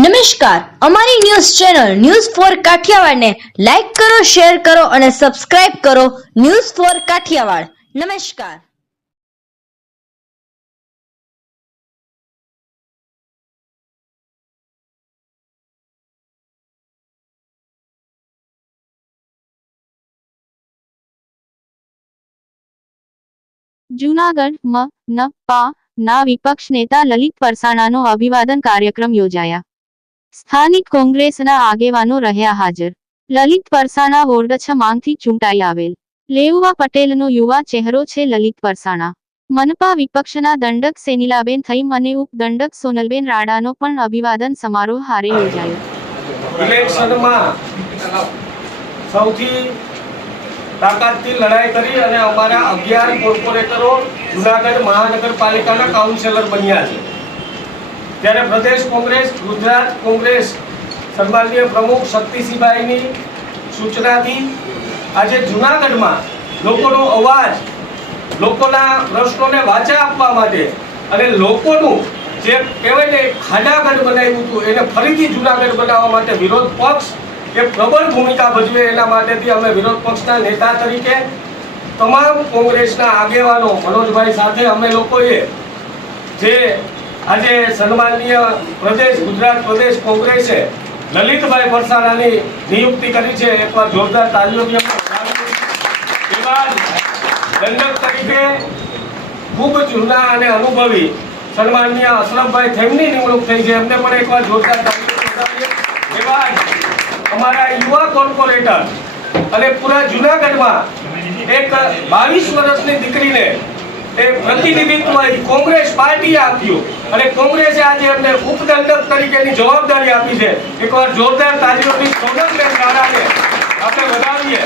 નમસ્કાર. અમારી news channel news for કાઠિયાવાડને લાઈક કરો, શેર કરો અને સબસ્ક્રાઇબ કરો ન્યૂઝ ફોર કાઠિયાવાડ. નમસ્કાર. જૂનાગઢ મ ન, પા, ના વિપક્ષ નેતા લલિત પરસાણાનો અભિવાદન કાર્યક્રમ યોજાયા. સ્થાનિક કોંગ્રેસના આગેવાનો રહ્યા હાજર. લલિત પરસાણા વોર્ડ છ માંથી ચૂંટાઈ આવેલ. લેઉવા પટેલનો યુવા ચહેરો છે લલિત પરસાણા. મનપા વિપક્ષના દંડક સેનિલાબેન થઈમ અને ઉપદંડક સોનલબેન રાડાનો પણ અભિવાદન સમારોહ હારે યોજાયો. સૌથી તાકાતથી લડાઈ કરી અને અમારા અગિયાર કોર્પોરેટરો જુનાગઢ મહાનગરપાલિકાના કાઉન્સિલર બન્યા છે. ત્યારે પ્રદેશ કોંગ્રેસ, ગુજરાત કોંગ્રેસ સન્માનીય પ્રમુખ શક્તિસિંહભાઈની સૂચનાથી આજે જૂનાગઢમાં લોકોનો અવાજ, લોકોના પ્રશ્નોને વાચા આપવા માટે અને લોકોનું જે કહેવાય ને ખાડાગઢ બનાવ્યું હતું, એને ફરીથી જુનાગઢ બનાવવા માટે વિરોધ પક્ષ એ પ્રબળ ભૂમિકા ભજવે એના માટેથી અમે વિરોધ પક્ષના નેતા તરીકે તમામ કોંગ્રેસના આગેવાનો મનોજભાઈ સાથે અમે લોકોએ જે આજે સન્માનીય પ્રદેશ, ગુજરાત પ્રદેશ કોંગ્રેસે લલિતભાઈ વરસાણાની નિયુક્તિ કરી છે. એકવાર જોરદાર જ દંડક તરીકે ખૂબ જૂના અને અનુભવી સન્માનનીય અશરફભાઈ થેમની નિમણૂક થઈ છે. એમને પણ એકવાર જોરદાર અમારા યુવા કોર્પોરેટર અને પૂરા જુનાગઢમાં એક બાવીસ વર્ષની દીકરીને એ પ્રતિનિધિત્વ કોંગ્રેસ પાર્ટીએ આપ્યું. અને કોંગ્રેસે આજે એમને ઉપદંડક તરીકેની જવાબદારી આપી છે. એકવાર જોરદાર તાલીઓથી સોનલબેન રાણાને આપણે વધાવીએ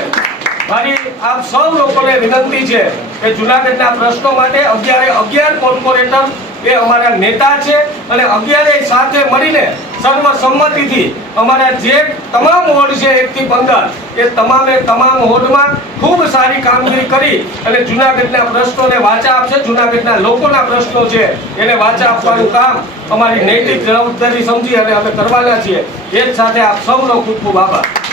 મારી આપ સૌ લોકોને વિનંતી છે કે જુનાગઢના પ્રશ્નો માટે અગિયારે અગિયાર કોર્પોરેટર એ અમારા નેતા છે અને અગિયારે સાથે મળીને સર્વસંમતિથી અમારા જે તમામ વોર્ડ છે એકથી પંદર, એ તમામે તમામ વોર્ડમાં ખૂબ સારી કામગીરી કરી અને જૂનાગઢના પ્રશ્નોને વાચા આપશે. જૂનાગઢના લોકોના પ્રશ્નો છે એને વાચા આપવાનું કામ અમારી નૈતિક જવાબદારી સમજી અને અમે કરવાના છીએ. એ જ સાથે આપ સૌનો ખૂબ ખૂબ આભાર.